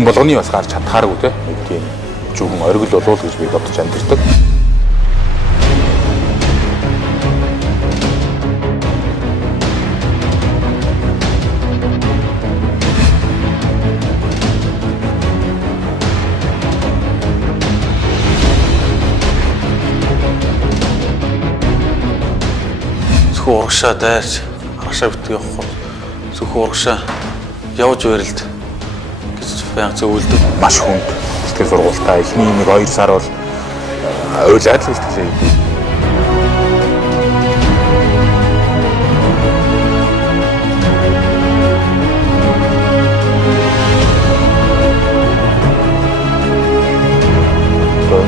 хүн болгоны бас гарч чадхааргүй те нэг тийм зөвхөн оргил болов гэж би бодож амьдэрдэг. Урагшаа дайрч агшаа битгий явах зөвхөн урагшаа явж байралд гэж баян зөвлөдөг. Маш хүнд сэтгэл сургуультай эхний 1-2 сар бол уйлаад л ихтэй.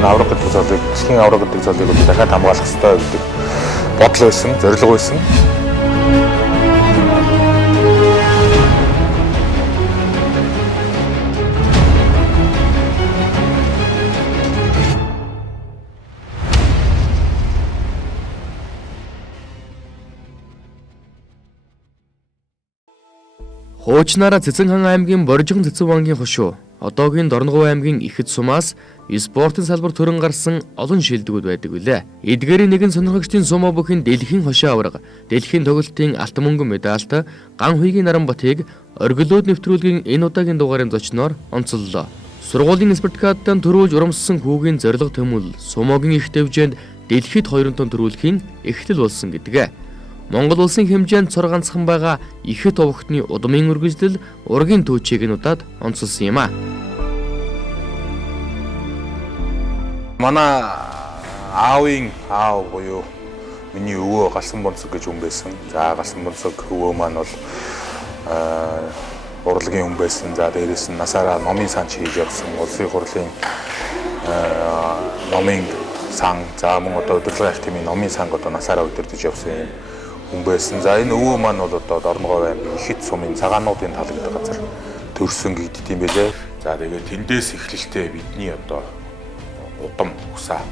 Авраг гэдэг зүйлийг, чихэн авраг гэдэг зүйлийг би дахиад хамгаалах хэрэгтэй гэдэг бодол байсан, зорилго байсан. Хуучнаараа Цэцэнхан аймгийн Боржигхан Цэцэн бангийн хошуу, одоогийн Дорногов аймгийн Ихэд сумаас спортын салбар төрөн гарсан олон шилдэгүүд байдаг билээ. Эдгээрийн нэгэн сонирхогчдын сумо бүхийн дэлхийн хошоо аварга, дэлхийн тоглолтын алтан мөнгөн медальт Ган Хуйгийн Наранбатыг оргилууд нэвтрүүлгийн энэ удаагийн дугаарын зочноор онцоллоо. Сургуулийн спартакиадад төрүүлж урамссан хүүгийн зорилго төмөл сумогийн их дэвжээнд дэлхийд 2 тонн төрүүлэхийн эхлэл болсон гэдгээ. Монгол улсын хэмжээнд цор ганцхан байгаа Ихэд овогтны удмын үргэлжлэл ургийн түүчийг нь удаад онцолсон юм а. Манай аавын аав буюу миний өвөө Галсан Бонцог гэж хүн байсан. За Галсан Бонцог өвөө маань бол урлагийн хүн байсан. За дээрээс нь насаараа номын сан хийж явсан. Улсын хурлын номын сан, за мөн одоо удирдлагын альтимын номын сан одоо насаараа удирдах явсан хүн байсан. За энэ өвөө маань бол одоо Дорногов аймгийн Ихэд сумын цагаануудын тал гэдэг газар төрсөн гэдэг юм байлээ. За тэгээд тэндээс эхлэлтэй бидний одоо удам усаа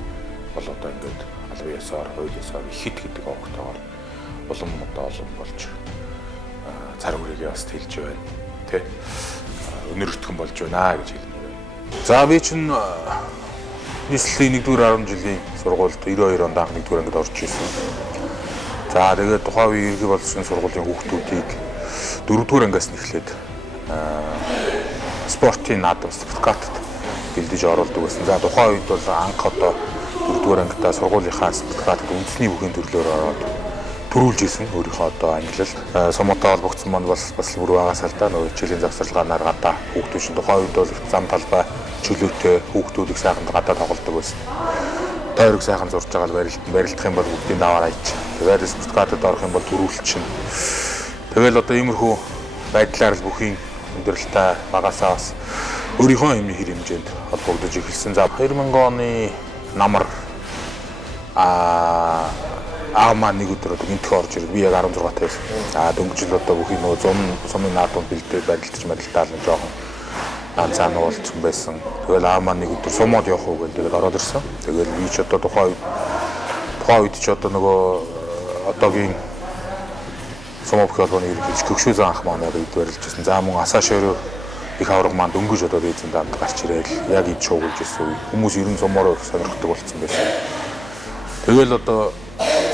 бол одоо ингээд албан ёсоор, хууль ёсоор Ихэд гэдэг овогтойгоор улам одоо олон болж цар хүрээгээ бас тэлж байна. Тэ? Өнөртгөн болж байна гэж хэлнэ. За би чинь нийслэлийн 1-р 10 жилийн сургуульд 92 онд анх 1-р ангид орж ирсэн. За тэгээд тухайн үеийн ерөнхий боловсролын сургуулийн хүүхдүүдийг 4-р ангиас нь эхлээд спортын наадам спартакиадад бэлдэж оруулдаг байсан. За тухайн үед бол анх одоо 4-р ангидаа сургуулийнхаа спартакиадад үндэсний бүхэн төрлөөр ороод төрүүлж исэн өөрийнхөө одоо ангилал. Сумаатай холбогдсон маань бас бүр байгаас л да нөгөө хичээлийн завсарлагаанаар гадаа хүүхдүүд чинь тухайн үед бол зам талбай чөлөөтэй хүүхдүүдийг сайхан гадаа тоглодог байсан. Тойрог сайхан зурж байгаа л барилдах юм бол бүгдийн даваар аяч. Тэгээд спартакиадад орох юм бол төрүүлчихнэ. Тэгэл одоо иймэрхүү байдлаар л бүхийн өндөрлөлтөй багасаа бас өөрийнхөө юмны хэр хэмжээнд холбогдож эхэлсэн. За 2000 оны намар маань нэг өдөр одоо гинтэх орж ирээд би яг 16 таа байсан. За дөнгөжл одоо бүхийн нөгөө сумын наадам бэлдээд барилдаж мэрилдаал нь жоохон цаана уулзсан байсан. Тэгэл маань нэг өдөр сумод явах уу гэдэг ороод ирсэн. Тэгэл би ч одоо тухайн үед ч одоо нөгөө одоогийн сумын холбооны ерөнхийлөгч Гөгшөөзөн анх маань үед барилжсэн. За мөн асаа шороо их авраг маань дөнгөж одоо дээдсэн дамд гарч ирээл яг ид шуугуулж ирсэн. Хүмүүс ер нь сумоор сонирхдаг болсон байсан. Тэгэл одоо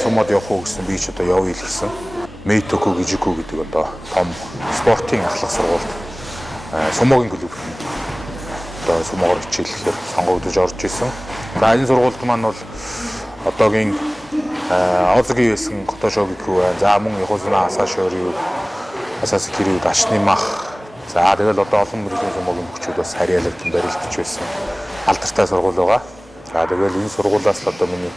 сумод явах уу гэсэн би ч одоо явъя л гэсэн. Мэйтоко Гижико гэдэг одоо том спортын ахлах сургуульд сумогийн клуб одоо сумоор хичээлэхээр сонгогдож орж исэн. За энэ сургуульд маань бол одоогийн Озгийн байсан Хотошоо гэх үү. За мөн Яхусна Асашори, Асасикири Дашны мах. За тэгэл одоо олон мөрөлийн сумогийн хүчүүд бас харьяалагдсан барилдаж байсан. Алдартай сургууль байгаа. За тэгэл энэ сургуулиас л одоо миний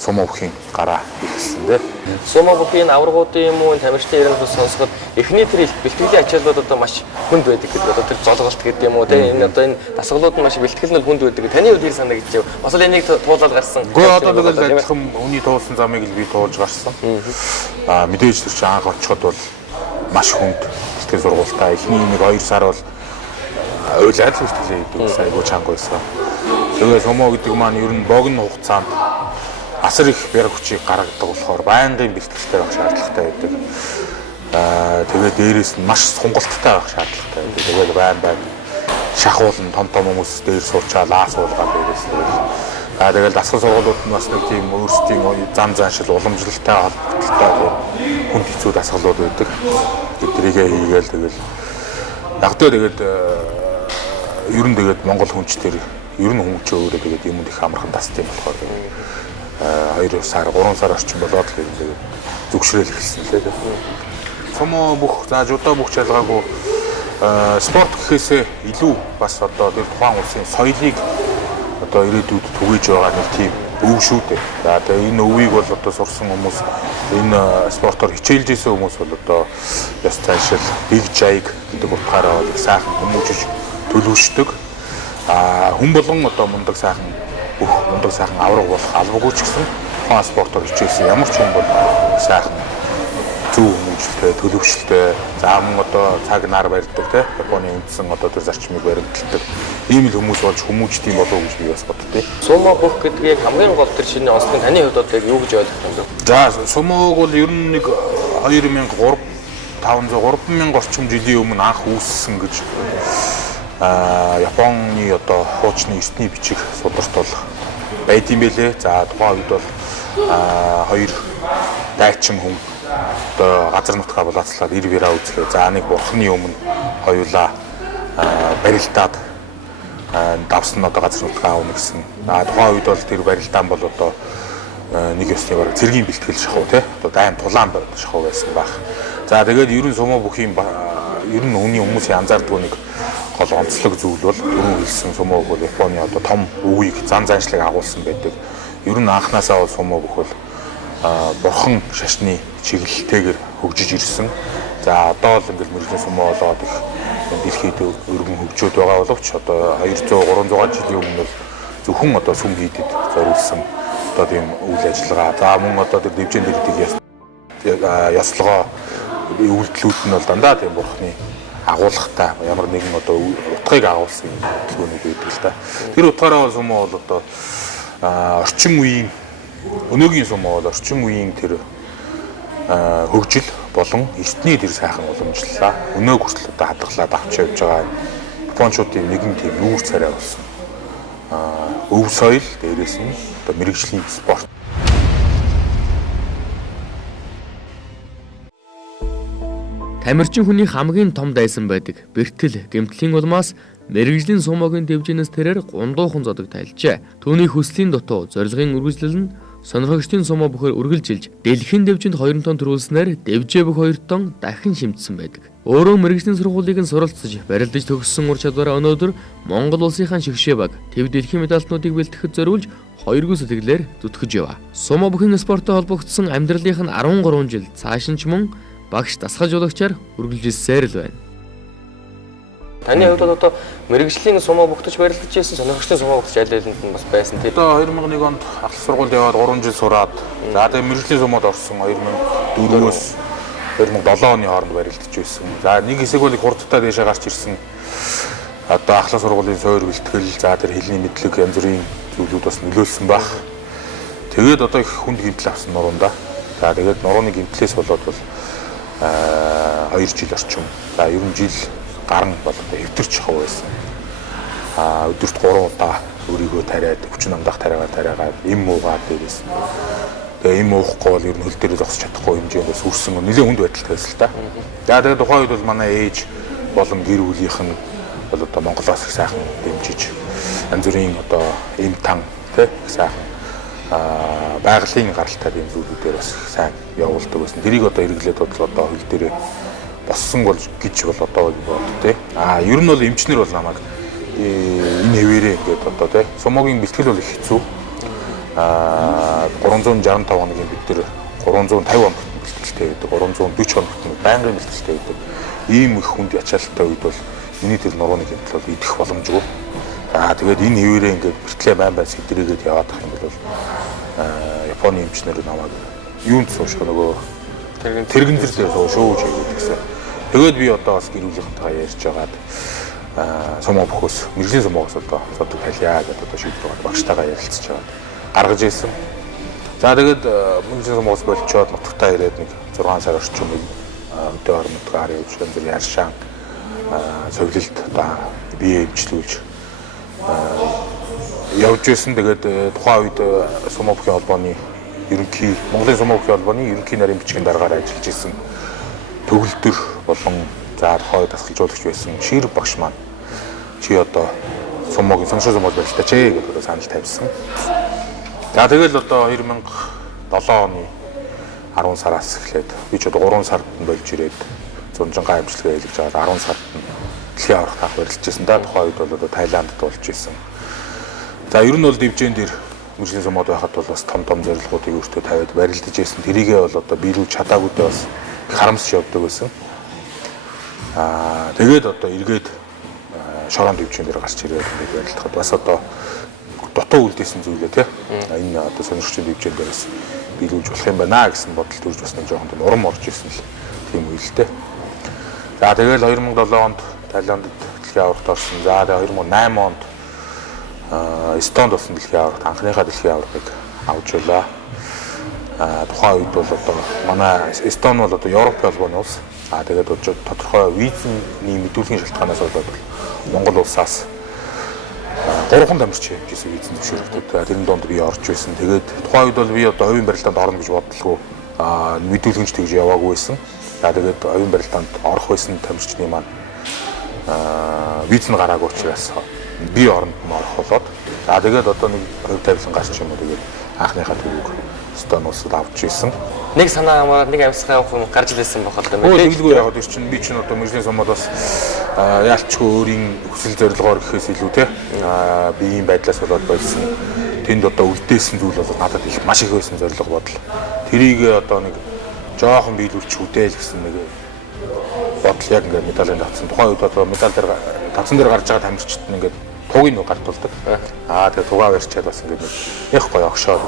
сумо бүхийн гараа ихсэн дээ. Сумо бүхийн аваргуудын юм уу тамирчдын ярианд сонсоход эхний тэр бэлтгэлийн ачааллууд одоо маш хүнд байдаг гэдэг. Одоо тэр золголт гэдэг юм уу те энэ одоо энэ дасгалууд нь маш бэлтгэл нь хүнд байдаг. Таны үеийг санагдаж байна. Бас л энийг туулаад гарсан. Гэхдээ одоо тэгэл адилхан үний туулсан замыг л би туулж гарсан. Мэдээж тэр чинь анх очиход бол маш хүнд бэлтгэл сургуультай. Эхний 1-2 сар бол уйлаад л бэлтгэлээ хийдэг. Айгуу чанга байсан. Тэгээд сумо гэдэг маань ер нь богино хугацаанд асар их бэрх хүчийг гаргадаг болохоор байнгын бэлтгэлтэй байх шаардлагатай байдаг. Тэгээд дээрээс нь маш сунгалцтай байх шаардлагатай байдаг. Тэгээд байн шахуулна том хүмүүс дээр суучаа лаас уулгаад дээрээс тэгэл дасгал сургуулиуд нь бас нэг тийм өөрсдийн зам заншил уламжлалтай холбогдолтой хүнд хэцүү дасгалууд байдаг. Тэрийгээ хийгээл тэгэл ягдаа тэгээд ер нь тэгээд Монгол хүнч төр ер нь хүмүүч өөрөө тэгээд юмд их амархан тасдаг юм болохоор 2 сар 3 сар орчим болоод тэгээд зүгшрээл эхэлсэн лээ. Сумо бүх за жудаа бүх чалгаагүй спорт гэхээсээ илүү бас одоо тэр тухайн улсын соёлыг одоо ирээдүйд түгээж байгаа нэг тийм өв шүү дээ. За тэгээ энэ өвийг бол одоо сурсан хүмүүс энэ спортоор хичээлж исэн хүмүүс бол одоо ёс заншил, дэг жайг гэдэг утгаараа бол сайхан хүмүүжиж төлөвшдөг. Хүн болгон одоо мундаг сайхан бүх мундаг сайхан авраг болох албагүй ч гэсэн тухайн спортоор хичээсэн ямар ч хүн бол сайхан зөв хүмүүжлтэй, төлөвшөлтэй, за мөн одоо цаг нар барьдаг те Японы үндсэн одоо тэр зарчмыг баримталдаг ийм л хүмүүс болж хүмүүжт юм болов уу гэж би бас боддتي. Сумо бүх гэдгийг хамгийн гол тэр шинэ онцлог таны хувьд одоо юу гэж ойлгох юм бэ? За сумог бол ер нь нэг 2003 3000 орчим жилийн өмнө анх үүссэн гэж Японы одоо хуучны эртний бичиг сударт бол байд юм бэлээ. За тухайн үед бол хоёр дайчин хүн одоо газар нутгаа болооцлаад ир бираа үзлээ. За нэг бурхны өмнө хоёулаа барилдаад давсан одоо газар нутгаа аавна гэсэн. Тухайн үед бол тэр барилдаан бол одоо нэг ёсны бараг цэргийн бэлтгэл шахуу тий. Одоо дайм тулаан шахуу байсан баг. За тэгээд ерөн сумо бүхийн ер нь хүмүүсийн анзаардаг нэг гол онцлог зүйл бол түрүү хэлсэн сумо бол Японы одоо том өвийг зан заншлыг агуулсан байдаг. Ер нь анханасаа бол сумо бүх бол бурхан шашны чиглэлтэйгээр хөгжиж ирсэн. За одоо л ингээл мөрөглөө сумо болоод их дэлхийд өргөн хөгжөөд байгаа боловч одоо 200 300 жилийн өмнө бол зөвхөн одоо сүм хийдэд зориулсан одоо тийм үйл ажиллагаа. За мөн одоо тэр дэвжэн дэрдэг яслогоо үйлдэлүүд нь бол дандаа тийм бурхны агуулгатай ямар нэгэн одоо утгыг агуулсан төлөвлөгөөний байдаг л та. Тэр утгаараа бол сумо бол одоо орчин үеийн өнөөгийн сумо бол орчин үеийн тэр хөгжил болон эртний тэр сайхан уламжлалаа өнөө хүртэл одоо хадгалаад авч явж байгаа Япончуудын нэгэн тийм нүүр царай болсон. Өв соёл дээрээс нь одоо мэрэгжлийн спорт. Тамирчин хүний хамгийн том дайсан байдаг бэртэл гэмтлийн улмаас мэрэгжлийн сумогийн дэвжинээс тэрээр гундуухан зодог тайлжээ. Түүний хүслийн дутуу зорилгын үргэлжлэл нь сонирхогчдын сумо бүхээр үргэлжилж дэлхийн дэвжинд 2 тонн төрүүлснээр дэвжээ бүх 2 тонн дахин шимтсэн байдаг. Өөрөө мэрэгжлийн сургуулийг нь суралцж барилдаж төгссөн ур чадвараа өнөөдөр Монгол улсынхаа шигшээ баг төв дэлхийн медальтнуудыг бэлтгэхэд зориулж 2 сэтгэлээр зүтгэж яваа. Сумо бүхийн спорттой холбогдсон амьдралынх нь 13 жил цааш нь ч мөн багш дасгалжуулагчаар үргэлжилсээр л байна. Таны хувьд одоо мэрэгжлийн сумо бүгдч барилдаж байсан сонирхогчдын сумо бүгдч аль алинд нь бас байсан тийм. Одоо 2001 онд ахлах сургууль яваад 3 жил сураад за тэгээ мэрэгжлийн сумод орсон 2004-өөс 2007 оны хооронд барилдаж байсан. За нэг хэсэг бол хурдтай дэшээ гарч ирсэн. Одоо ахлах сургуулийн суур бэлтгэл за тэр хэлний мэдлэг янз бүрийн зүйлүүд бас нөлөөлсөн баг. Тэгээд одоо их хүнд гэмтэл авсан нуруундаа. За тэгээд нурууны гэмтлээс болоод бол 2 жил орчим. За ер нь жил гарan бол эвдэрч хав байсан. Өдөрт 3 удаа өөрийгөө тариад, хүчин амдах тариагаад эм уугаад дээрээс. Тэгээ эм уухгүй бол ер нь хөл дээр зогсож чадахгүй хэмжээндээ сүрсэн нэлээд хүнд байдалтай байсан л та. За тэгээд тухайн үед бол манай ээж болон гэр бүлийнх нь бол одоо Монголоос их сайхан дэмжиж янз бүрийн одоо эм тан тий сайхан байгалийн гаралтай юм зүйлүүдээр бас сайн явуулдаг байсан. Тэрийг одоо хэрэглээд бодлоо одоо хөл дээрээ боссон бол гэж бол одоо бод тий. Ер нь бол эмчнэр бол намайг энэ хэвээрээ ингээд одоо тий. Сумогийн бэлтгэл бол их хэцүү. 365 хоногийн бид тэр 350 хоног бэлтгэлтэй байдаг. 340 хоногт байнгын бэлтгэлтэй байдаг. Ийм их хүнд ячаалттай үед бол миний тэр нурууны гэмтэл бол идэх боломжгүй. Тэгээд энэ хэвээрээ ингээд бэлтгэлээ байн сэдрээгээд яваад ах юм бол Японы эмчнэр намайг юунд суушгүй нөгөө тэрэгэн дээр шууж хийгээд гэсэн. Тэгээд би одоо бас гэр бүлийнхэнтэйгээ ярьж байгаад сумо бөхөөс мэрэгжлийн сумоос одоо зодог талиа гэдэг одоо шийдвэр багштайгаа ярилцж байгаа. Гаргаж ирсэн. За тэгээд мэрэгжлийн сумоос болчоод нутагтаа ирээд нэг 6 сар орчим өдөө орнотгаар явж янз бүрийн аршаан совилалт одоо бие эмчлүүлж явж байсан. Тэгээд тухайн үед Сумо бүхий холбооны ерөнхий Монголын Сумо бүхий холбооны ерөнхий нарийн бичгийн дараагаар ажиллаж исэн төгөлдөр болон за тухайн үед дасгалжуулагч байсан Шир багш маань чи одоо Сумогийн соншоо Сумог байлтаа ч гэдэг одоо санал тавьсан. За тэгэл одоо 2007 оны 10 сараас эхлээд би ч одоо 3 сард нь болж ирээд зунжангаа амжилтгаа хэлж байгаа 10 сард нь дэлхийн аврах таах барилжсэн да. Тухайн үед бол одоо Таиландд болж исэн. За ер нь бол дивжэн дээр мөржлийн Сумод байхад бол бас том зорилгоодыг өөртөө тавиад барилдаж исэн. Тэрийгээ бол одоо биелүүлж чадаагүйдээ бас харамсч явдаг байсан. Тэгээд одоо эргээд шорон дивжэн дээр гарч ирээд ингээд барилдахад бас одоо дутуу үлдээсэн зүйлээ тий. Энэ одоо сонирхчийн дивжэн дээрээс биелүүлж болох юм байна гэсэн бодол төрж бас нэг жоохон тийм урам орж ирсэн л тийм үйл л дээ. За тэгэл 2007 онд Таиландд дэлхийн аврагт орсон. За тэгээ 2008 онд Эстонд болсон дэлхийн аврагт анхныхаа дэлхийн аврагыг авч байлаа. Тухайн үед бол одоо манай Эстон бол одоо Европын холбооны улс. Тэгээд тодорхой визний мэдүүлгийн шалтгаанаас болоод Монгол улсаас 3 тамирчин явж исэн визэн зөвшөөрөлтөд тэрэн донд би орж байсан. Тэгээд тухайн үед бол би одоо хувийн барилдаанд орно гэж бодлоо. Мэдүүлгэнч тэгж яваагүй байсан. Тэгээд хувийн барилдаанд орох байсан тамирчны маань виз нь гараагүй учраас би оронд нь орох болоод тэгээд одоо нэг хувь тавилан гарч юм уу тэгээд анхныхаа төвөг Эстон улсад авч ирсэн. Нэг санаа хамаар нэг амьсгаа явах юм гарч илсэн бохол юм байна. Тэгэлгүй яг тэр чинь би чинь одоо мөржлийн Сумод бас яалчгүй өөрийн хүсэл зорилгоор гэхээс илүү те биеийн байдлаас болоод болсон. Тэнд одоо үлдээсэн зүйл бол надад их маш их байсан зорилго бодол. Тэрийг одоо нэг жоохон биелүүлчих үдэл гэсэн нэг бодол яг ингээд медалийн тавцсан. Тухайн үед одоо медаль дээр тавцан дээр гарч байгаа тамирчид нь ингээд тугийн нуу гартуулдаг. Тэгээд тугаа барьчаад бас ингээд их гоё огшоод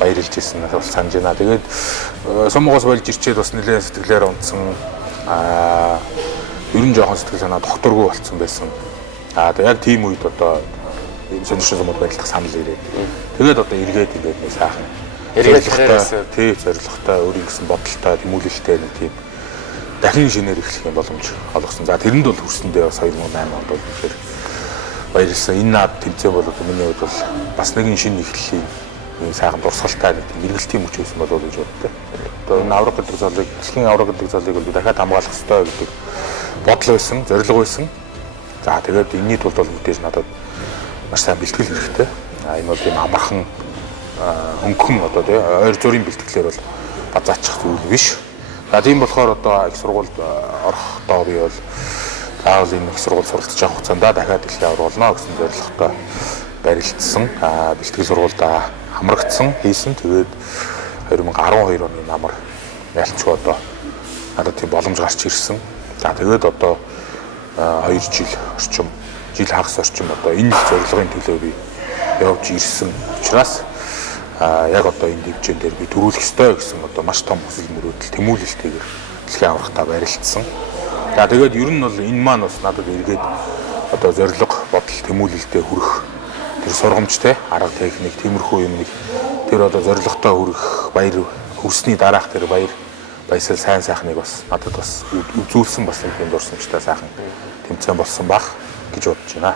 баярлж ирсэн надад санаж байна. Тэгээд Сумогоос болж ирчээд бас нэлээд сэтгэлээр унтсан. Ер нь жоохон сэтгэл санаа докторгүй болцсон байсан. Тэгээд яг тийм үед одоо сонирхсан Сумод байрлах санал ирээд. Тэгээд одоо эргээд ингээд нэг сайхан зорилготой, зорилготой өөрийн гэсэн бодолтой, тэмүүлэлтэй нэг тийм дахин шинээр эхлэх юм боломж олгосон. За тэрэнд бол хүрсэндээ бас 2008 онд бол тэгэхээр баярлсан. Энэ наад тэмцээн бол одоо миний хувьд бол бас нэгэн шинэ эхлэлийн сайхан дурсгалтай нэг эргэлтийн мөч байсан болов уу гэж боддог. Одоо энэ авраг гэдэг залыг, дэлхийн авраг гэдэг залыг бол дахиад хамгаалах хэрэгтэй гэдэг бодол байсан, зорилго байсан. За тэгээд энэний тулд бол мэдээж надад маш сайн бэлтгэл хэрэгтэй. Энэ бол тийм амархан хөнгөн одоо тий ойр зүрийн бэлтгэлээр бол базаачих зүйл биш. Тийм болохоор одоо их сургуульд орохдоо би бол заавал энэ их сургууль суралцж авах хугацаанд дахиад дэлхийн авраг болно гэсэн зорилготой барилдсан. Бэлтгэл сургуульд хамрагдсан, хийсэн. Тэгээд 2012 оны намар ялчгүй одоо надад тийм боломж гарч ирсэн. За тэгээд одоо 2 жил орчим, жил хагас орчим одоо энэ зорилгын төлөө би явж ирсэн учраас яг одоо энэ дивжэн дээр би төрүүлэх ёстой гэсэн одоо маш том хүсэл мөрөөдөл тэмүүлэлтэйгээр дэлхийн аврагтаа барилдсан. За тэгээд ер нь бол энэ маань бас надад эргээд одоо зорилго бодол тэмүүлэлтэд хүрэх тэр сургамжтай арга техник тиймэрхүү юмныг тэр одоо зорилготой хүрэх баяр хүрсний дараах тэр баясал сайн сайхныг бас надад бас үзүүлсэн бас нэг юм дурсамжтай сайхан тэмцээн болсон бах гэж бодож байна.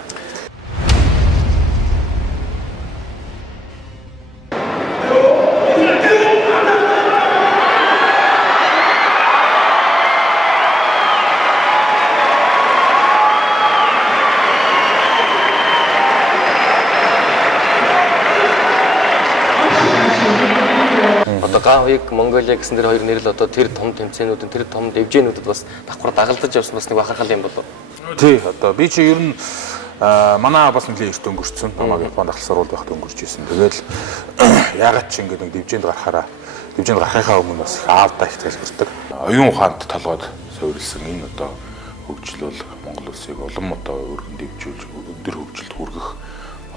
Гавыг Монголиа гэсэн тэр хоёр нэрл одоо тэр том тэмцээнүүдэн тэр том дивжэнүүдэд бас давхар дагалдаж явсан бас нэг бахархал юм болов. Тий одоо би чи ер нь манай бас нэлээд эрт өнгөрцөн. Намайг Японд ахлах сургуульд байхад өнгөрч ирсэн. Тэгэл ягаад ч ингэ нэг дивжэнд гарахынхаа өмнө бас аавдаа их залбирдаг. Оюун ухаанд толгойд суурилсан энэ одоо хөгжил бол Монгол улсыг улам одоо өргөн дэвжүүлж өндөр хөгжилд хүргэх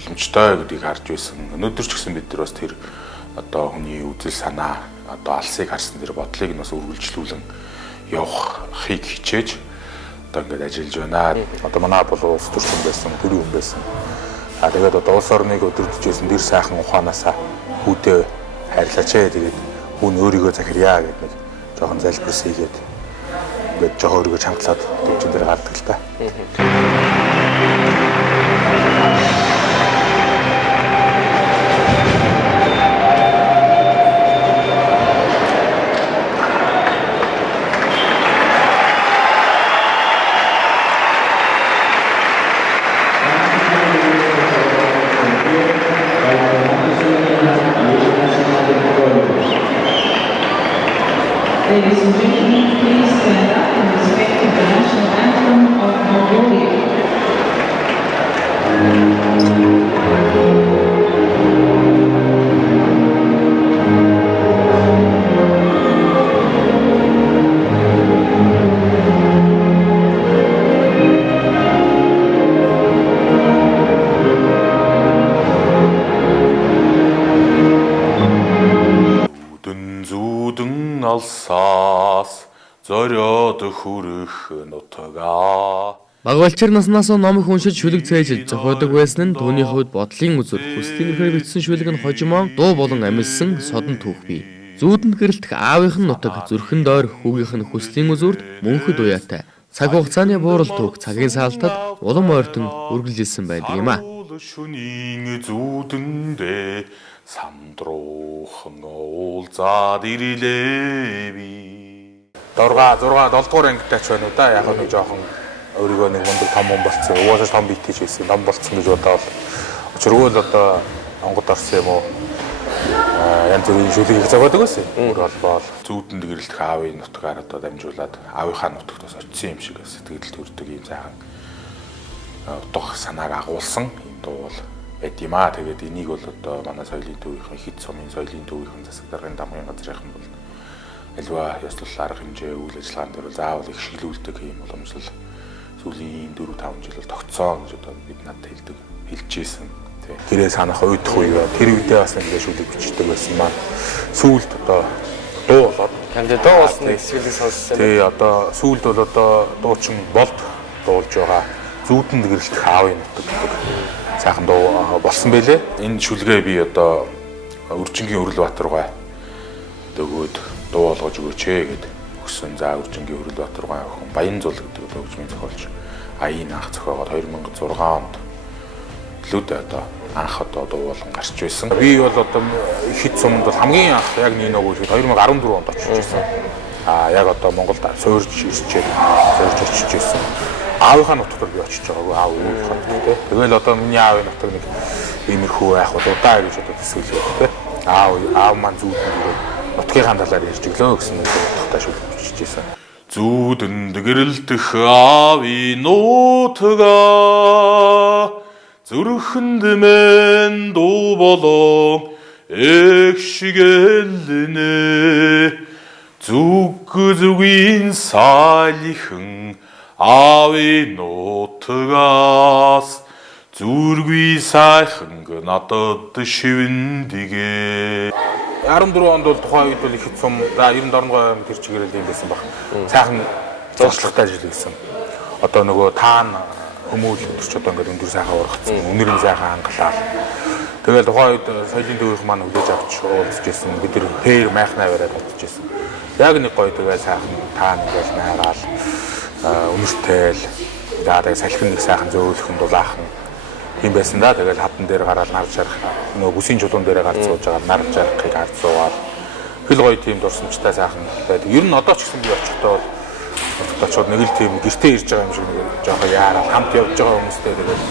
боломжтой гэдгийг харж байсан. Өнөөдөр ч гэсэн бид нар бас тэр одоо хүний үзэл санаа одоо алсыг харсан тэр бодлыг нь бас үргэлжлүүлэн явахыг хичээж одоо ингээд ажиллаж байна. Одоо манай бол улс төрсөн байсан, төрийн хүн байсан. Тэгээд одоо улс орныг өдөрдөжсэн тэр сайхан ухаанаасаа хүүдээ хайрлаач ээ. Тэгээд хүн өөрийгөө захирьяа гэдэг нэг жоохон залбирс хийгээд ингээд жоохон өөрийгөө чангалаад дивжин дээр гардаг л та. Ladies and gentlemen, please stand up and respect the national anthem of Mongolia. Зүүдэн алсаас зориод хүрэх нутгаа. Багвалчир наснаас ном их уншиж шүлэг цээжилж зохиодог байсан нь түүний хувьд бодлын үзэл хүслийн эрхээр бичсэн шүлэг нь хожимоо дуу болон амилсан содон түүх бий. Зүүдэнд гэрэлтэх аавынх нь нутаг зүрхэн дойр хүүгийнх нь хүслийн үзүүрд мөнхөд уяатай. Цаг хугацааны буурал түүх цагийн саалтад улам ойртон үргэлжилсэн байдаг юм а. Шүнийн зүүдэндээ самдруухан уулзаад ирлээ би. 6 7 дугаар ангитай ч байна уу да. Яг нэг жоохон өөрийгөө нэг мундаг том хүн болцсон. Угаасаа том бит хийж байсан. Ном болцсон гэж бодоод өчргөө л одоо онгод орсон юм уу? Янз бүрийн шүлгийг зогоодог байсан. Өөр холбоол зүүдэнд гэрэлтэх аавын нутгаар одоо дамжуулаад аавынхаа нутагт бас очисон юм шиг сэтгэл төрдөг юм сайхан утга санааг агуулсан юм дуу бол байд юм аа. Тэгээд энийг бол одоо манай соёлын төвийнхэн хэд сумын соёлын төвийнхэн засаг даргын дамгын газрынхан бол альва ёслол арга хэмжээ үйл ажиллагаан дээр заавал их шиглүүлдэг юм боломжтой сүүлийн 4-5 жил бол тогтцоо гэж одоо бид надад хэлж ийсэн. Тэрээ санах уйдах үе тэр үедээ бас нэг шүлэг бичдэг байсан маань сүүлд одоо дуу болоод танд дуу болсон хэсгийг сонссон. Тий одоо сүүлд бол одоо дуучин болд дуулж байгаа зүүдэнд гэрэлтэх аавын нутаг гэдэг сайхан дуу болсон байлээ. Энэ шүлгээ би одоо Үржингийн Өрөлбаатаргай дөгөөд дуу болгож өгөөч гэд өгсөн. За Үржингийн Өрөлбаатаргай охин Баянзул гэдэг хөгжмийн зохиолч Аян анх зохиогоод 2006 онд лүд одоо анх одоо дуу болон гарч байсан. Би бол одоо хэд сумд бол хамгийн анх яг нэг нөгөө 2014 онд очиж байсан. Яг одоо Монголд суурж ирчээд суурж очиж байсан. Аавынхаа нутгаар би очиж байгаагүй аав өвийнхөө нутгаар. Тэгэл одоо миний аавын нутаг нэг иймэрхүү байх бол удаа гэж одоо төсөөлөө тэ. Аав маань зүүдэнд нутгийнхаа талаар ярьж өглөө гэсэн нэг утгатай шүлжиж байсан. Зүүдэнд гэрэлтэх аавын нутгаа зүрхэнд мэн дуу болон эгшгэлнэ зүг зүгийн сайлихан аавын нутгаас зүргүй сайхан надад шивэндэгэ. 14 онд бол тухайн үед бол их сум за 90 тэр чигээрэл юм байсан баг. Сайхан зуршлагтай ажил хийсэн. Одоо нөгөө таан хүмүүл өдөрч одоо ингээд өндөр сайхан ургацсан. Үнэр нь сайхан ангалаа. Тэгэл тухайн үед соёлын төвийнх маань хүлээж авч уулзж ирсэн. Бид нэр хэр майхнаа бариад уулзж ирсэн. Яг нэг гоё тэгэл сайхан таан ингээд найгаал үнэртэл за тэгээ салхин нэг сайхан зөөлхөн дулаахан юм байсан да. Тэгэл хатан дээр гараад нар жарах нөгөө бүсийн чулуун дээрээ гарч сууж байгаа нар жарахыг харж суугаад хэл гоё тийм дурсамжтай сайхан байдаг. Ер нь одоо ч гэсэн би очихдоо бол очоод нэг л тийм гэртээ ирж байгаа юм шиг нэг жоохон яарал хамт явж байгаа хүмүүстэй тэгээд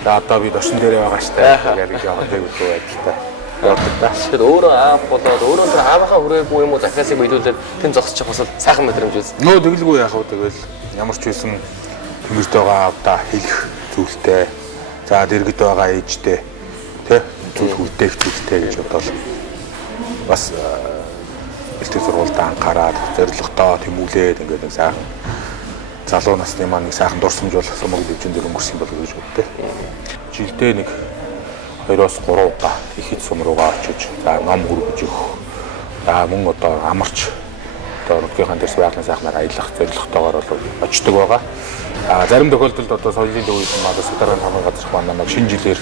за одоо бид орчин дээрээ байгаа штэ гэж жоохон тэгвэл байдалтай. Тэгэхээр өөрөө аав болоод өөрөө тэр аавынхаа хүрээгүй юм уу захиасыг биелүүлээд тэн зогсчих бас сайхан мэдрэмж үз. Нөө тэгэлгүй яах вэ тэгэл ямар ч байсан тэмэрт байгаа аавда хэлэх зүйлтэй. За дэргэд байгаа ээжтэй тий зүйл хүртээх зүйлтэй гэж бодвол бас бэлтгэл сургуультай анхаарал зорилготой тэмүүлээд ингээд нэг сайхан залуу насны маань нэг сайхан дурсамж бол сумаг дэвжин дээр өнгөрсөн болов гэж боддог. Жилдээ нэг 2-3 удаа их хэд сум руугаа очиж за ном хүргэж өгөх. За мөн одоо амарч одоо нутгийнхаа дээрс байгалийн сайхнаар аялах зорилготойгоор бол очдог байгаа. Зарим тохиолдолд одоо соёлын төвийн маань Сударгын хамгаалах газар маань намайг шинэ жилээр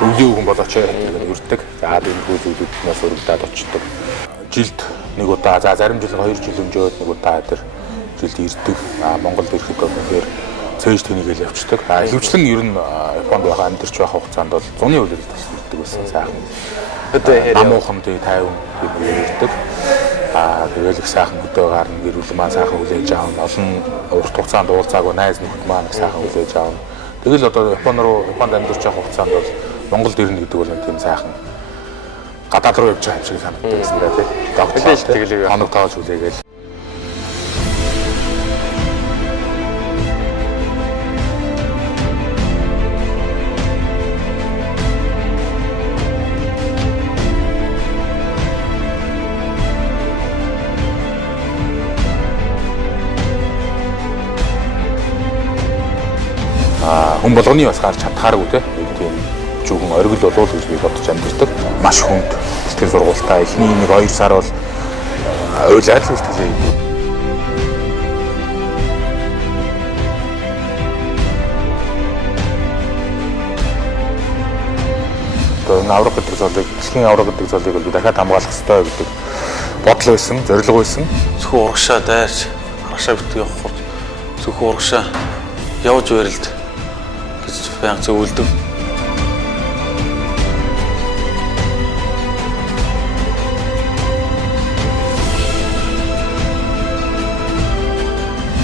өвлийн хүн болооч гэдэг үрдэг. За энэ зүйлүүднээс өргөдөөд очдог. Жилд нэг удаа за зарим жил 2 жил өнжөөд нэг удаа тэр жилд ирдэг. Монголд ирэхэд бол үнэхээр цээж тэнийгээл явцдаг. Ихэвчлэн ер нь Японд байгаа амьдарч байх хугацаанд бол 100% ирдэг байсан сайхан. Намуухан тий 50 тийм ирдэг. Тэгэл их сайхан хөдөөгаар нь гэр бүл маань сайхан хүлээж аавна. Олон урт хугацаанд уулзаагүй найз нөхд маань их сайхан хүлээж аавна. Тэгэл одоо Японд амьдарч байх хугацаанд бол Монголд ирнэ гэдэг бол тийм сайхан гадаад руу явж байгаа юм шиг санагддаг гэсэн даа тий. Мэдээж тэгэлээ. Хоног тоож хүлээгээл. Хүн болгоны бас гарч чадхааргүй тийм жүгэн оргил болов гэж би бодож амьдэрдэг. Маш хүнд сэтгэл сургуультай эхний 1-2 сар бол уйлаад л хэлтгэлээ. Одоо авраг гэдэг зүйлийг дэлхийн авраг гэдэг зүйлийг бол дахиад хамгаалах хэрэгтэй гэдэг бодол байсан, зорилго байсан. Зөвхөн урагшаа дайрч харагшаа битгий явах бол зөвхөн урагшаа явж барилд гэж баян зөвлөдөг.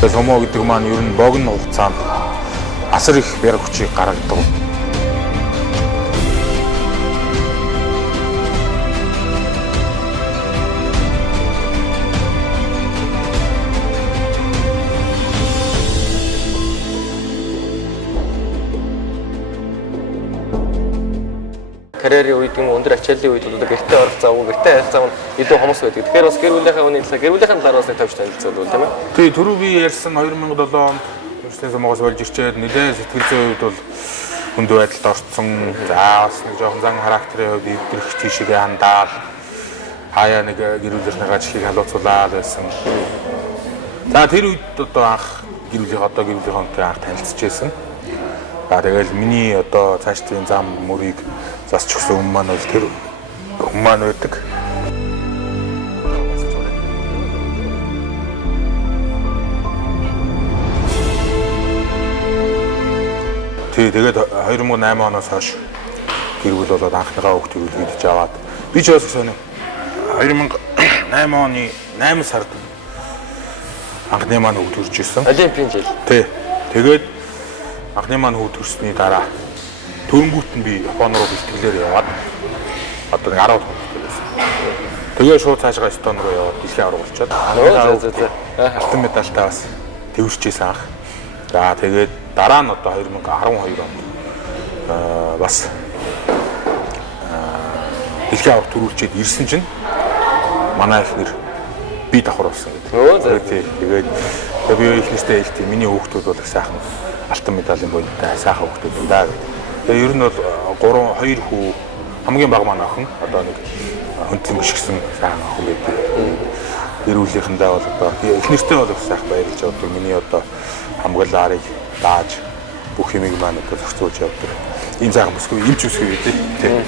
Сомо гэдэг маань ер нь богино хугацаанд асар их бэрх хүчийг гаргадаг. Карьерийн үед юм өндөр ачааллын үед одоо гэртээ оролцоогүй, гэртээ харилцаа нь илүү хомос байдаг. Тэгэхээр бас гэр бүлийнхээ үнийн талаар гэр бүлийнхэн талаар бас нэг тавьж танилцуулбал тийм ээ. Тий, түрүү би ярьсан 2007 онд Ерөнхий Сомоогоос болж ирчээд нэлээд сэтгэл зүйн үед бол хүнд байдалд орцсон. За бас нэг жоохон зан характерын хувьд өвдөрөх тийшээ хандаад хаяа нэг гэр бүлийнхээ чихийг халууцуулаад байсан. За тэр үед одоо анх гэр бүлийнхээ анх танилцж байсан. За тэгэл миний одоо цаашдын зам мөрийг засч өгсөн хүмүүс маань бол тэр хүмүүс маань байдаг. Тэгээд 2008 оноос хойш гэр бүл болоод анхныхаа хүүхдийг үлгэж аваад би ч бас сонио 2008 оны 8 сард анхны маань хүүхд төрж ирсэн. Олимпийн жил. Тий. Тэгээд анхны маань хүүхд төрсний дараа төрөнгүүт нь би Японд руу бэлтгэлээр яваад одоо нэг 10 хоног байсан. Тэгээ шууд цаашгаа Эстони руу яваад дэлхийн авраг болчиход алтан медальтай бас төвшижсэн анх. За тэгээд дараа нь одоо 2012 онд бас дэлхийн авраг төрүүлчихэд ирсэн чинь манай ихнэр би давхар болсон гэдэг. Тэгээд би ихнэртэй хэлтий миний хүүхдүүд бол их сайхан алтан медалийн боёдтой сайхан хүүхдүүд даа гэдэг. Тэгээ ер нь бол 2 хүү хамгийн бага манай охин одоо нэг хөндлөн гიშгсэн сайхан охин байдаг. Гэр бүлийнхэндээ бол одоо эхнэртэй бол их сайхан баярлж явдаг. Миний одоо хамгаалаарыг дааж бүх юмыг маань одоо зохицуулж явдаг. Ийм сайхан бүсгүй, эмч бүсгүй гэдэг тийм.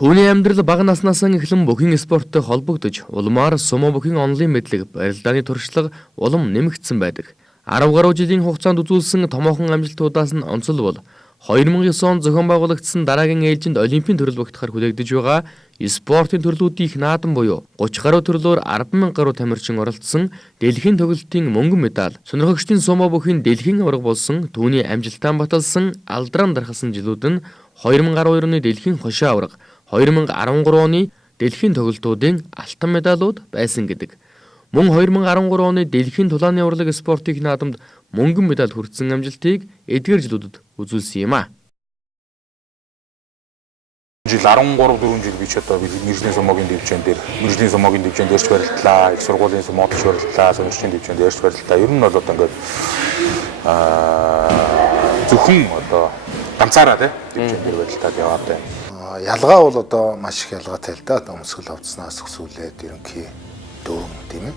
Түүний амьдрал бага наснаас эхлэн бүхий спорттой холбогдож, улмаар сумо бүхий онлын мэдлэг, барилдааны туршлага улам нэмэгдсэн байдаг. 10 гаруй жилийн хугацаанд үзүүлсэн томоохон амжилтуудаас нь онцлог бол 2009 онд зохион байгуулагдсан дараагийн ээлжинд Олимпийн төрөл багтахаар хүлээгдэж байгаа спортын төрлүүдийн их наадам буюу 30 гаруй төрлөөр 10,000 гаруй тамирчин оролцсон дэлхийн тоглолтын мөнгөн медаль, сонирхогчдын сумо бүхий дэлхийн авраг болсон түүний амжилтаан баталсан алдран дархалсан жилүүд нь 2012 оны дэлхийн хошоо авраг, 2013 оны дэлхийн тоглолтуудын алтан медалууд байсан гэдэг. Мөн 2013 оны дэлхийн тулааны урлаг спортын их наадамд мөнгөн медаль хүртсэн амжилтыг эдгээр жилүүдэд үзүүлсэн юм а. Жил 13-4 жил би ч одоо мэржлийн сумогийн дэвжээнд дээр мэржлийн сумогийн дэвжээнд дээрч барилдлаа, их сургуулийн сумоогч барилдлаа, сонирхчдын дэвжээнд дээрч барилдлаа. Ер нь бол одоо ингээд зөвхөн одоо ганцаараа дэвжээнд дээр барилдаад яваад байна. Ялгаа бол одоо маш их ялгаатай л да. Одоо өмсгөл авцснаас өсвөлээд ерөнхий дөрөв тийм ээ.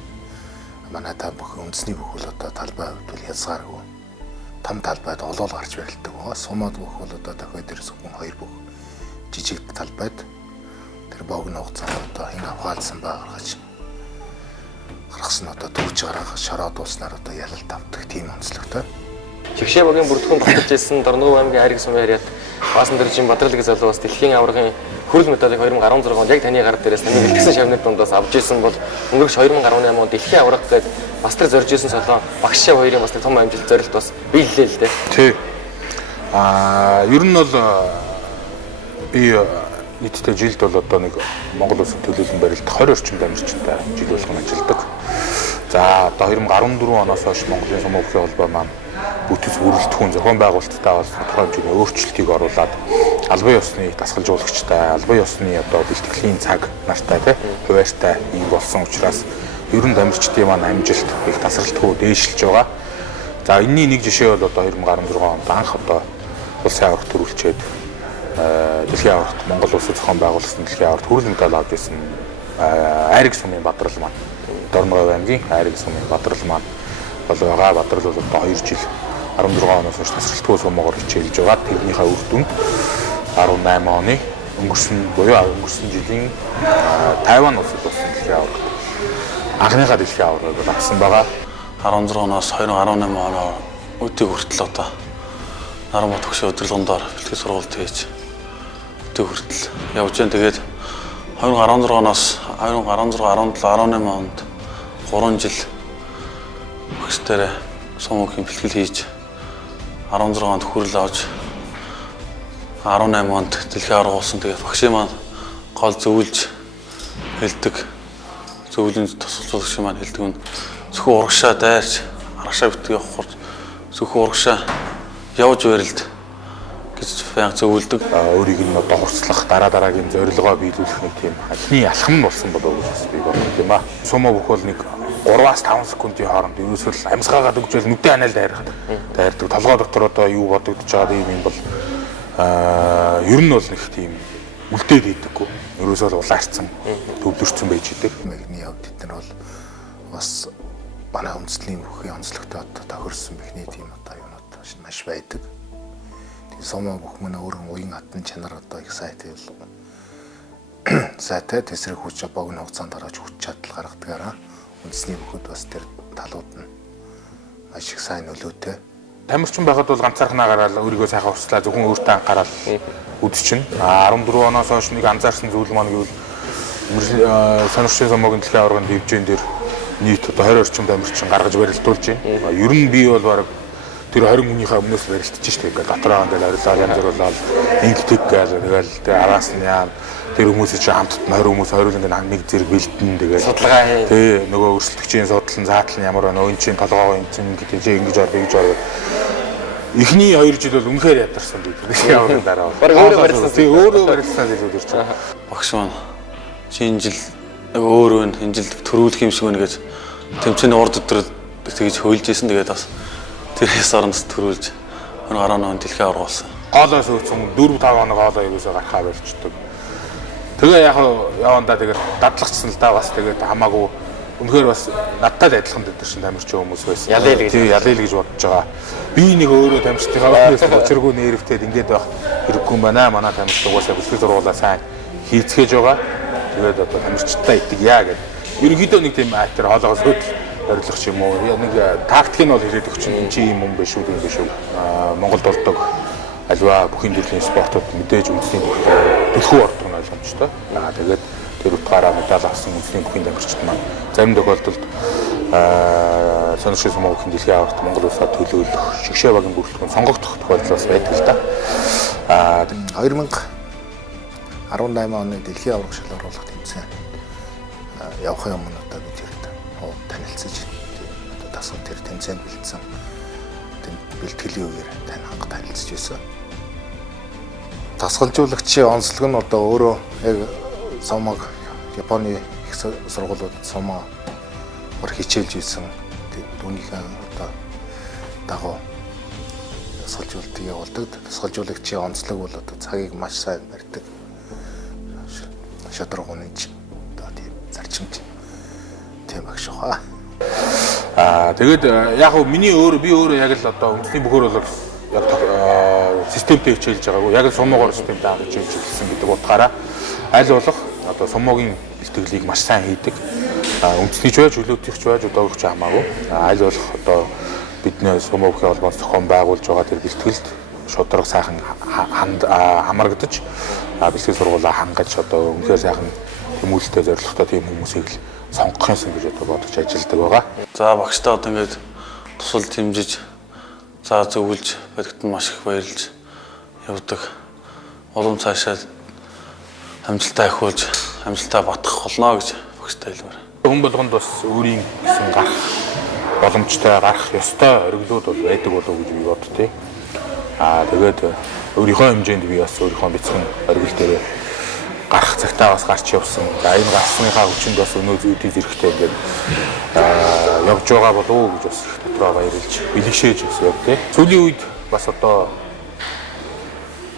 Манай та бүхэн үндэсний бүхэл одоо талбай хувьд бол хязгааргүй. Том талбайд олол гарч барилдаг. Сумод бүх бол одоо дахиад дээрс хүн 2 бүх жижиг талбайд тэр богино хугацаанд одоо хин авгаалсан байгаач гаргасан одоо төвч гараа шороод ууснаар одоо ялалт авдаг тийм онцлогтой. Чигшээ багийн бүрддэхүүн тогтолж ирсэн Дорногов аймгийн Хайрыг сумын харьяат Баасан Дэржин Бадралгийн залуу бас дэлхийн аваргын хөрөл медалийг 2016 онд яг таны гар дээрээс намайг илтгэсэн шавны дундаас авч ирсэн бол өнгөрөх 2018 онд дэлхийн аварга гээд бас тэр зорж ирсэн солон багш шав хоёрын бас тэр том амжилт зорилт бас биеллээ л дээ. Тий. Ер нь бол би нийтдээ жилд бол одоо нэг Монгол улсын төлөөлөл барилт 20 орчим дамжирчтай жил болгон ажилладаг. За одоо 2014 оноос хойш Монголын сум өвлийн холбоо маань бүтэц бүрэлдэхүүн зохион байгуулалттай болсон тодорхой хэмжээний өөрчлөлтийг оруулад албан ёсны дасгалжуулагчтай, албан ёсны одоо бэлтгэлийн цаг нартай тий хуваарьтай ийм болсон учраас ер нь дамжирчдын маань амжилт их тасралтгүй дээшилж байгаа. За энэний нэг жишээ бол одоо 2016 онд анх одоо улсын аварга төрүүлчихэд дэлхийн аваргад Монгол улсын зохион байгуулсан дэлхийн аваргад хүрэл медаль авч ирсэн Хайрыг сумын Бадрал маань Дорногов аймгийн Хайрыг сумын Бадрал маань бол байгаа. Бадрал бол одоо 2 жил 16 оноос хойш тасралтгүй суммаар хичээлж байгаа. Тэрнийхээ үр дүнд 18 оны өнгөрсөн жилийн Тайван улсад болсон дэлхийн аваргад анхныхаа дэлхийн аваргыг авсан байгаа. 16 оноос 2018 оны үеийг хүртэл одоо Наранбат төгсөө өдрөлгөндоор бэлтгэл сургалт хийж өдөө хүртэл явж байна. Тэгээд 2016 оноос 2016, 17, 18 онд 3 жил багштай сумын бэлтгэл хийж 16 онд хүрэл авч 18 онд дэлхийн аварга болсон. Тэгээд багшийн маань гол зөвлөж хэлдэг зөвлөнд тусалцуулагч маань хэлдэг нь зөвхөн урагшаа дайрч аргашаа битгий явах зөвхөн урагшаа явж барилд гэж баян зөвлөдөг. Өөрийг нь одоо хурцлах дараагийн зорилгоо биелүүлэх нэг тийм хальны алхам нь болсон болов уу гэж би бодсон юм аа. Сумаа бүх бол нэг 3-5 секундын хооронд ерөөсөө л амьсгаагаад өгчөөл нүдэн ханаал дайрдаг. Толгой дотор одоо юу бодогдож байгаа юм бол ер нь бол нэг тийм үлдээд идэггүй. Ерөөсөө л улаарцсан төвлөрсөн байж идэг. Мэгний явд эдгээр бол бас манай үндэсний бүхий онцлогтой одоо тохирсон бихний тийм одоо юунууд маш байдаг. Тэгээ сумаа бүх мөн өөрөн уян хатан чанар одоо их сайтай бол сайтай тэсрэг хүч богино хугацаанд гаргаж хүч чадал гаргадагаараа үндэсний бүхд бас тэр талууд нь маш их сайн нөлөөтэй. Тамирчин байхад бол ганцаархнаа гараад өөрийгөө сайхан урслаа зөвхөн өөртөө анхаарал үзчихнэ. 14 оноос хойш нэг анзаарсан зүйл маань гэвэл сонирхчийн сумын дэлхийн аваргын дивжин дээр нийт одоо 20 орчим тамирчин гаргаж барилдуулж байна. Ер нь би бол баг тэр 20 хүнийхээ өмнөөс барилдаж штэ. Ингээд дотроо ингээд орилоо янз бүрээр ингэдэг гээл тэгэл тэр араас нь яа тэр хүмүүсийн чинь хамтд 20 хүмүүс хоёрын ингээд нэг зэрэг бэлдэн тэгээд судалгаа хий. Тий нөгөө өрсөлдөгчийн судлан заатал нь ямар байна өөний чинь толгоо энэ ингэж ор гэж ор. Эхний 2 жил бол үнэхээр ядарсан би. Дэлхийн аваргын дараа бол. Өөрөө барилсан. Тий өөрөө барилсан зүйл ирж байгаа. Багш маань шинэ жил нэг өөр байна. Энэ жил төрүүлэх юм шиг байна гэж тэмцээний урд өдөр тэгж хөйлж исэн. Тэгээд бас тэрээс оронд төрүүлж 2018 он дэлхийн аварга болсон. Гоолоос үүсэн 4-5 хоног гоолоо ерөөсөө гарахаа болчдөг. Тэгээ яг явандаа тэгээд дадлагчсан л да бас тэгээд хамаагүй үнэхээр бас надтай л адилхан дэдэр шин тамирчин хүмүүс байсан. Ялээл гэж бодож байгаа. Би нэг өөрөө тамирчдынхаа өөс очиргүй нэрвтэй ингээд байх хэрэггүй юм байна. Манай тамирчид угаасаа бэлтгэл зургуулаа сайн хийцгээж байгаа. Тэгээд одоо тамирчдаа итгэя гэдэг. Ерөнхийдөө нэг тийм айтер хоолоогоос хөдөл барилгах юм уу? Нэг тактик нь бол хэлээд өгч чинь чи юм юм биш үү юм биш үү? Монголд болдог альва бүхий төрлийн спортод мэдээж үндэсний төлхөө ордог нь ойлгомжтой. Тэгээд тэр утгаараа медаль авсан үндэсний бүхий тамирчид маань зарим тохиолдолд сонирхсан сумын бүхий дэлхийн аваргад Монгол улсаа төлөөлөх шигшээ багийн бүрэлдэхүүн сонгогдох тохиолдол бас байдаг л да. 2018 оны дэлхийн аварга шил оруулах тэмцээн явахын өмнө одоо бид тэрд танилцж одоо дасгал тэр тэмцээнд бэлдсэн бэлтгэлийн үеэр тань ханга танилцж байсан. Дасгалжуулагчийн онцлог нь одоо өөрөө яг сумаг Японы их сургуулиуд сумаа хичээлж ирсэн түүнийхээ одоо дагуу дасгалжуулалтыг явуулдаг. Дасгалжуулагчийн онцлог бол одоо цагийг маш сайн барьдаг. Шадрагуунч одоо тийм зарчимч тийм багш хаа. Тэгээд яг нь би өөрөө яг л одоо үндэсний бүхөр бол яг системтэй хичээлж байгаагүй. Яг л сумуугаар системтэй хичээлж ирсэн гэдэг утгаараа аль болох одоо сумогийн бэлтгэлийг маш сайн хийдэг. Үндэсний ч байж, чөлөөтгч байж, удаагч хамаагүй. Аль болох одоо бидний сумогийн холбоос зохион байгуулж байгаа тэр бэлтгэлд шударга сайхан хамрагдаж бэлтгэл сургуулаа хангаж одоо үнэхээр сайхан тэмүүлэлтэй зорилготой тийм хүмүүсийг л сонгох юмсан гэж одоо бодож ажилладаг байгаа. За багштай одоо ингээд тусал дэмжиж за зөвлөж бодогт нь маш их баярлж явдаг. Улам цаашаа амжилтаа ахиулж амжилтаа батгах болно гэж багштай хэлмээр. Хүн болгонд бас өөрийн гэсэн гарах боломжтой гарах ёстой оргилууд бол байдаг болов гэж би боддتي. Тэгээд өөрийнхөө хэмжээнд би бас өөрийнхөө бяцхан оргил дээр гарах цагтаа бас гарч явсан. За энэ гарсныхаа хүчинд бас өнөө зүйтэй зэрэгтэй ингээд явж байгаа болов уу гэж бас их дотроо баярлж бэлгшээж бас явдээ. Сүүлийн үед бас одоо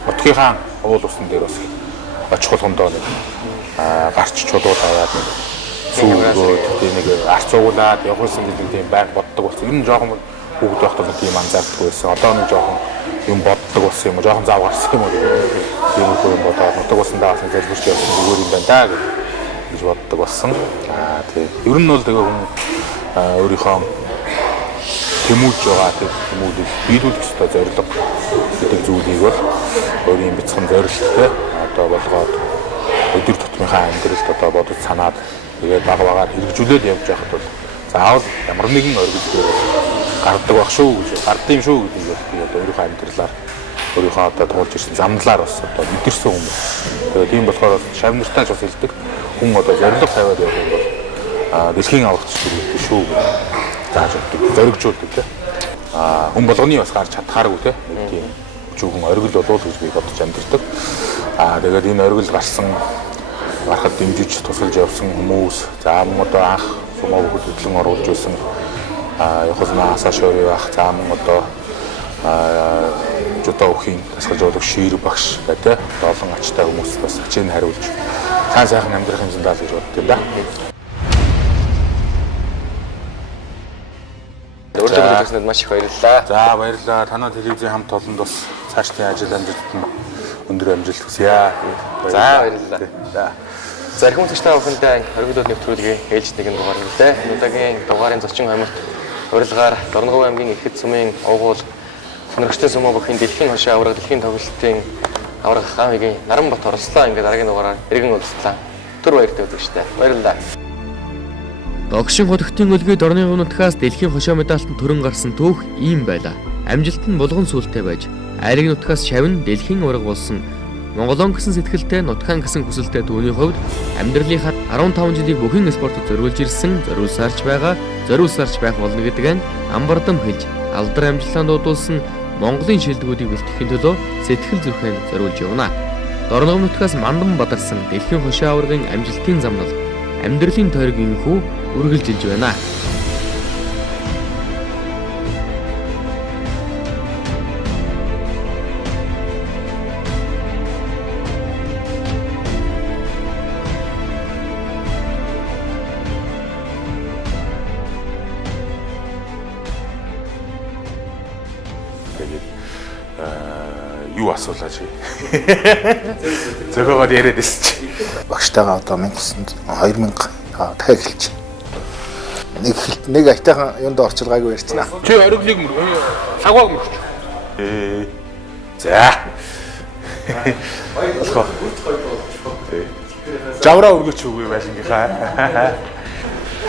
Нутгийн хаан уул усан дээр бас очих болгондоо нэг гарч чулуу тавиад нэг сүүгөөд тийм нэг арц угуулаад явуулсан гэдэг тийм байг боддог болсон. Ер нь жоохон бүгд байхдаа нэг тийм анзаардаг байсан. Одоо нэг жоохон юм боддог болсон юм уу? Жоохон зав гарсан юм уу? Тийм их юм бодоод нутаг усандаа бас залбирч явсан зүгээр юм байна да гэж боддог болсон. Тийм. Ер нь бол тэгээ хүн өөрийнхөө тэмүүлж байгаа тэр тэмүүлийг биелүүлэх ёстой зорилго гэдэг зүйлийг бол өөрийн бяцхан зорилттой одоо болгоод өдөр тутмынхаа амьдралд одоо бодож санаад тэгээд баг багаар хэрэгжүүлээд явж байхад бол заавал ямар нэгэн оргил дээр гардаг байх шүү гэж гардыг юм шүү гэдэг нь би одоо өөрийнхөө амьдралаар өөрийнхөө одоо туулж ирсэн замналаар бас одоо мэдэрсэн хүмүүс. Тэгээд тийм болохоор шавнартаач бас хэлдэг хүн одоо зорилго тавиад явах юм бол дэлхийн аврагч гэдэг шүү гэж зааж өгдөг, зоригжуулдаг тийм. Хүн болгоны бас гарч чадхааргүй тийм чүүхэн оргил болов гэж би бодож амьдэрдэг. Тэгээд энэ оргил гарахад дэмжиж тусалж явсан хүмүүс за мөн одоо анх сумаа бүхэд хөдлөн оруулж байсан Яхолна Асашори бах за мөн одоо жудаа өхийн тасгалжуулагч Шир багш гэдэг олон ачтай хүмүүс бас ачийг хариулж сайхан амьдрах юм зандаа гэж боддог юм да. Өөртөө хэлсэнд маш их баярлалаа. За баярлалаа. Танай телевизийн хамт олонд бас цаашдын ажил амжилт өндөр амжилт хүсье. За баярлалаа. За их хүнстэй бүхэндээ оргилууд нэвтрүүлгийн ээлжид нэгэн дугаар хэлээ. Өнөөдрийн дугаарын зочин хамт урилгаар Дорноговь аймгийн Ихэд сумын угуул сонирхчтой сумаа бүхийн дэлхийн хошоо авраг дэлхийн тоглолтын авраг хаамгийн Наранбат оролцлоо. Ингээд дараагийн дугаараар иргэн уулзлаа. Түр баяртай байдаг штэ. Баярлалаа. Догшин хотогтын өлгий Дорноговь нутгаас дэлхийн хошоо медальтанд төрөн гарсан түүх ийм байлаа. Амжилт нь булган сүулттэй байж, айрыг нутгаас шавн дэлхийн ураг болсон. Монголон гэсэн сэтгэлтэй, нутгаан гэсэн хүсэлтэй түүний хувьд амьдралынхаа 15 жилийг бүхэн спортод зориулж ирсэн, зориулсаарч байх болно гэдгийг амбардам хэлж, алдар амжилтаа дуудуулсан Монголын шилдэгүүдийг бэлтгэхийн төлөө сэтгэл зүрхэн зориулж явна. Дорноговь нутгаас мандан бадарсан дэлхийн хошоо аврагын амжилтын замнал амьдралын тойрог инхүү үргэлжилж байна. Юу асуулаа чи? Зөвхөн яриад байсан чи. Багштайгаа одоо 2000 дахиад хэлж. Нэг айтайхан юунд орчил гайгүй ярьчихна. Чи ориглыг лагваг мөрч. За. Болохоо. Жавра өргөч үгүй байлгийнхаа.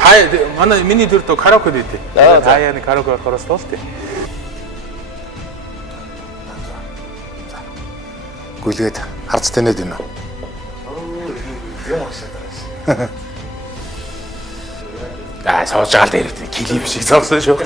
Хай манай миний төр дөө караоке дээдээ. Хаяа нэг караоке орохоос тоолтой. Гүйлгээд харц танээд байна. Юм агшаад байгаа шээ. Сууж байгаа л дээр клип шиг зогсон шүү.